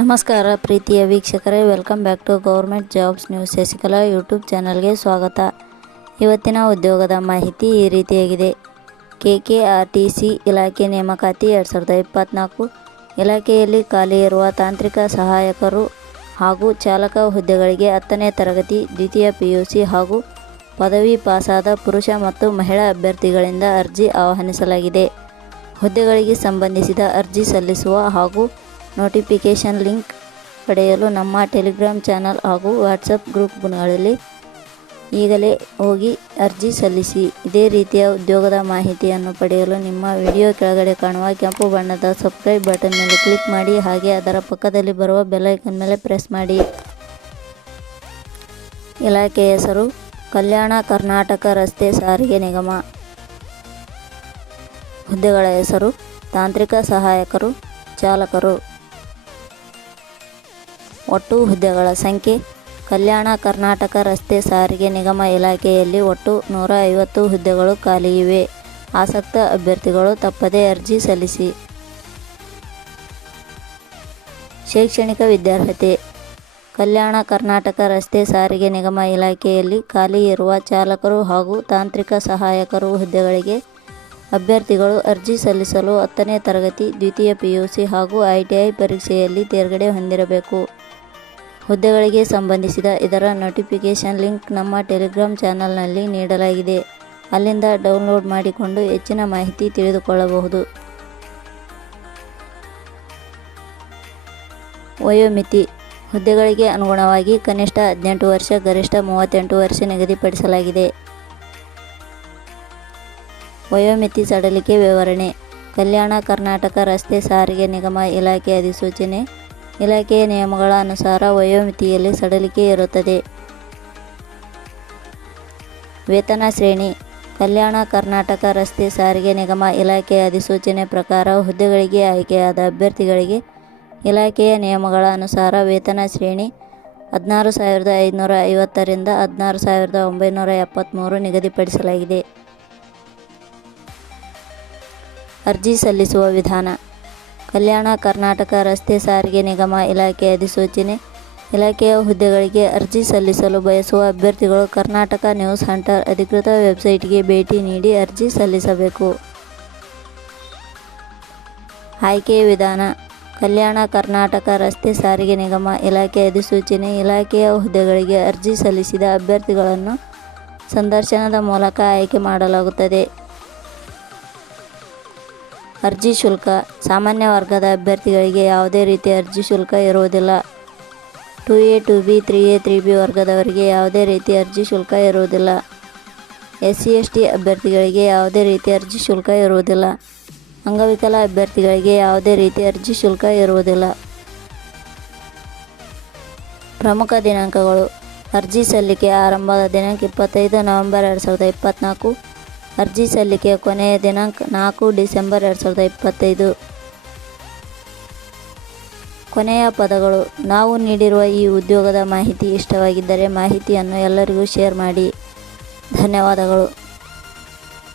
ನಮಸ್ಕಾರ ಪ್ರೀತಿಯ ವೀಕ್ಷಕರೇ welcome back to government jobs news Shashikala YouTube ಚಾನಲ್ಗೆ ಸ್ವಾಗತ. ಇವತ್ತಿನ ಉದ್ಯೋಗದ ಮಾಹಿತಿ ಈ ರೀತಿಯಾಗಿದೆ. K K R T C ಇಲಾಖೆ ನೇಮಕಾತಿ ಎರಡು ಸಾವಿರದ ಇಪ್ಪತ್ತ್ನಾಲ್ಕು ಇಲಾಖೆಯಲ್ಲಿ ಖಾಲಿ ಇರುವ ತಾಂತ್ರಿಕ ಸಹಾಯಕರು ಹಾಗೂ ಚಾಲಕ ಹುದ್ದೆಗಳಿಗೆ ಹತ್ತನೇ ತರಗತಿ, ದ್ವಿತೀಯ ಪಿ ಯು ಸಿ ಹಾಗೂ ಪದವಿ ಪಾಸಾದ ಪುರುಷ ಮತ್ತು ಮಹಿಳಾ ಅಭ್ಯರ್ಥಿಗಳಿಂದ ಅರ್ಜಿ ಆಹ್ವಾನಿಸಲಾಗಿದೆ. ಹುದ್ದೆಗಳಿಗೆ ಸಂಬಂಧಿಸಿದ ಅರ್ಜಿ ಸಲ್ಲಿಸುವ ಹಾಗೂ ನೋಟಿಫಿಕೇಷನ್ ಲಿಂಕ್ ಪಡೆಯಲು ನಮ್ಮ ಟೆಲಿಗ್ರಾಮ್ ಚಾನಲ್ ಹಾಗೂ ವಾಟ್ಸಪ್ ಗ್ರೂಪ್ಗಳಲ್ಲಿ ಈಗಲೇ ಹೋಗಿ ಅರ್ಜಿ ಸಲ್ಲಿಸಿ. ಇದೇ ರೀತಿಯ ಉದ್ಯೋಗದ ಮಾಹಿತಿಯನ್ನು ಪಡೆಯಲು ನಿಮ್ಮ ವಿಡಿಯೋ ಕೆಳಗಡೆ ಕಾಣುವ ಕೆಂಪು ಬಣ್ಣದ ಸಬ್ಸ್ಕ್ರೈಬ್ ಬಟನ್ ಮೇಲೆ ಕ್ಲಿಕ್ ಮಾಡಿ ಹಾಗೆ ಅದರ ಪಕ್ಕದಲ್ಲಿ ಬರುವ ಬೆಲ್ಲೈಕನ್ ಮೇಲೆ ಪ್ರೆಸ್ ಮಾಡಿ. ಇಲಾಖೆ ಹೆಸರು ಕಲ್ಯಾಣ ಕರ್ನಾಟಕ ರಸ್ತೆ ಸಾರಿಗೆ ನಿಗಮ. ಹುದ್ದೆಗಳ ಹೆಸರು, ತಾಂತ್ರಿಕ ಸಹಾಯಕರು, ಚಾಲಕರು. ಒಟ್ಟು ಹುದ್ದೆಗಳ ಸಂಖ್ಯೆ, ಕಲ್ಯಾಣ ಕರ್ನಾಟಕ ರಸ್ತೆ ಸಾರಿಗೆ ನಿಗಮ ಇಲಾಖೆಯಲ್ಲಿ ಒಟ್ಟು ನೂರ ಐವತ್ತು ಹುದ್ದೆಗಳು ಖಾಲಿ ಇವೆ. ಆಸಕ್ತ ಅಭ್ಯರ್ಥಿಗಳು ತಪ್ಪದೇ ಅರ್ಜಿ ಸಲ್ಲಿಸಿ. ಶೈಕ್ಷಣಿಕ ವಿದ್ಯಾರ್ಹತೆ, ಕಲ್ಯಾಣ ಕರ್ನಾಟಕ ರಸ್ತೆ ಸಾರಿಗೆ ನಿಗಮ ಇಲಾಖೆಯಲ್ಲಿ ಖಾಲಿ ಇರುವ ಚಾಲಕರು ಹಾಗೂ ತಾಂತ್ರಿಕ ಸಹಾಯಕರು ಹುದ್ದೆಗಳಿಗೆ ಅಭ್ಯರ್ಥಿಗಳು ಅರ್ಜಿ ಸಲ್ಲಿಸಲು ಹತ್ತನೇ ತರಗತಿ, ದ್ವಿತೀಯ ಪಿ ಯು ಸಿ ಹಾಗೂ ಐಟಿಐ ಪರೀಕ್ಷೆಯಲ್ಲಿ ತೇರ್ಗಡೆ ಹೊಂದಿರಬೇಕು. ಹುದ್ದೆಗಳಿಗೆ ಸಂಬಂಧಿಸಿದ ಇದರ ನೋಟಿಫಿಕೇಷನ್ ಲಿಂಕ್ ನಮ್ಮ ಟೆಲಿಗ್ರಾಮ್ ಚಾನಲ್ನಲ್ಲಿ ನೀಡಲಾಗಿದೆ. ಅಲ್ಲಿಂದ ಡೌನ್ಲೋಡ್ ಮಾಡಿಕೊಂಡು ಹೆಚ್ಚಿನ ಮಾಹಿತಿ ತಿಳಿದುಕೊಳ್ಳಬಹುದು. ವಯೋಮಿತಿ ಹುದ್ದೆಗಳಿಗೆ ಅನುಗುಣವಾಗಿ ಕನಿಷ್ಠ ಹದಿನೆಂಟು ವರ್ಷ, ಗರಿಷ್ಠ ಮೂವತ್ತೆಂಟು ವರ್ಷ ನಿಗದಿಪಡಿಸಲಾಗಿದೆ. ವಯೋಮಿತಿ ಸಡಲಿಕೆ ವಿವರಣೆ. ಕಲ್ಯಾಣ ಕರ್ನಾಟಕ ರಸ್ತೆ ಸಾರಿಗೆ ನಿಗಮ ಇಲಾಖೆ ಅಧಿಸೂಚನೆ. ಇಲಾಖೆಯ ನಿಯಮಗಳ ಅನುಸಾರ ವಯೋಮಿತಿಯಲ್ಲಿ ಸಡಲಿಕೆ ಇರುತ್ತದೆ. ವೇತನ ಶ್ರೇಣಿ. ಕಲ್ಯಾಣ ಕರ್ನಾಟಕ ರಸ್ತೆ ಸಾರಿಗೆ ನಿಗಮ ಇಲಾಖೆಯ ಅಧಿಸೂಚನೆ ಪ್ರಕಾರ ಹುದ್ದೆಗಳಿಗೆ ಆಯ್ಕೆಯಾದ ಅಭ್ಯರ್ಥಿಗಳಿಗೆ ಇಲಾಖೆಯ ನಿಯಮಗಳ ಅನುಸಾರ ವೇತನ ಶ್ರೇಣಿ ಹದಿನಾರು ಸಾವಿರದ ಐದುನೂರ ಐವತ್ತರಿಂದ ಹದಿನಾರು ಸಾವಿರದ ಒಂಬೈನೂರ ಎಪ್ಪತ್ತ್ಮೂರು ನಿಗದಿಪಡಿಸಲಾಗಿದೆ. ಅರ್ಜಿ ಸಲ್ಲಿಸುವ ವಿಧಾನ. ಕಲ್ಯಾಣ ಕರ್ನಾಟಕ ರಸ್ತೆ ಸಾರಿಗೆ ನಿಗಮ ಇಲಾಖೆ ಅಧಿಸೂಚನೆ. ಇಲಾಖೆಯ ಹುದ್ದೆಗಳಿಗೆ ಅರ್ಜಿ ಸಲ್ಲಿಸಲು ಬಯಸುವ ಅಭ್ಯರ್ಥಿಗಳು ಕರ್ನಾಟಕ ನ್ಯೂಸ್ ಹಂಟರ್ ಅಧಿಕೃತ ವೆಬ್ಸೈಟ್ಗೆ ಭೇಟಿ ನೀಡಿ ಅರ್ಜಿ ಸಲ್ಲಿಸಬೇಕು. ಆಯ್ಕೆ ವಿಧಾನ. ಕಲ್ಯಾಣ ಕರ್ನಾಟಕ ರಸ್ತೆ ಸಾರಿಗೆ ನಿಗಮ ಇಲಾಖೆ ಅಧಿಸೂಚನೆ. ಇಲಾಖೆಯ ಹುದ್ದೆಗಳಿಗೆ ಅರ್ಜಿ ಸಲ್ಲಿಸಿದ ಅಭ್ಯರ್ಥಿಗಳನ್ನು ಸಂದರ್ಶನದ ಮೂಲಕ ಆಯ್ಕೆ ಮಾಡಲಾಗುತ್ತದೆ. ಅರ್ಜಿ ಶುಲ್ಕ. ಸಾಮಾನ್ಯ ವರ್ಗದ ಅಭ್ಯರ್ಥಿಗಳಿಗೆ ಯಾವುದೇ ರೀತಿಯ ಅರ್ಜಿ ಶುಲ್ಕ ಇರುವುದಿಲ್ಲ. Two A, two B, three A, three B ವರ್ಗದವರಿಗೆ ಯಾವುದೇ ರೀತಿಯ ಅರ್ಜಿ ಶುಲ್ಕ ಇರುವುದಿಲ್ಲ. ಎಸ್ ಸಿ ಎಸ್ ಟಿ ಅಭ್ಯರ್ಥಿಗಳಿಗೆ ಯಾವುದೇ ರೀತಿಯ ಅರ್ಜಿ ಶುಲ್ಕ ಇರುವುದಿಲ್ಲ. ಅಂಗವಿಕಲ ಅಭ್ಯರ್ಥಿಗಳಿಗೆ ಯಾವುದೇ ರೀತಿಯ ಅರ್ಜಿ ಶುಲ್ಕ ಇರುವುದಿಲ್ಲ. ಪ್ರಮುಖ ದಿನಾಂಕಗಳು. ಅರ್ಜಿ ಸಲ್ಲಿಕೆ ಆರಂಭದ ದಿನಾಂಕ ಇಪ್ಪತ್ತೈದು ನವೆಂಬರ್ ಎರಡು ಸಾವಿರದ ಇಪ್ಪತ್ತ್ನಾಲ್ಕು ಅರ್ಜಿ ಸಲ್ಲಿಕೆಯ ಕೊನೆಯ ದಿನಾಂಕ ನಾಲ್ಕು ಡಿಸೆಂಬರ್ ಎರಡು ಸಾವಿರದ ಇಪ್ಪತ್ತೈದು. ಕೊನೆಯ ಪದಗಳು, ನಾವು ನೀಡಿರುವ ಈ ಉದ್ಯೋಗದ ಮಾಹಿತಿ ಇಷ್ಟವಾಗಿದ್ದರೆ ಮಾಹಿತಿಯನ್ನು ಎಲ್ಲರಿಗೂ ಶೇರ್ ಮಾಡಿ. ಧನ್ಯವಾದಗಳು.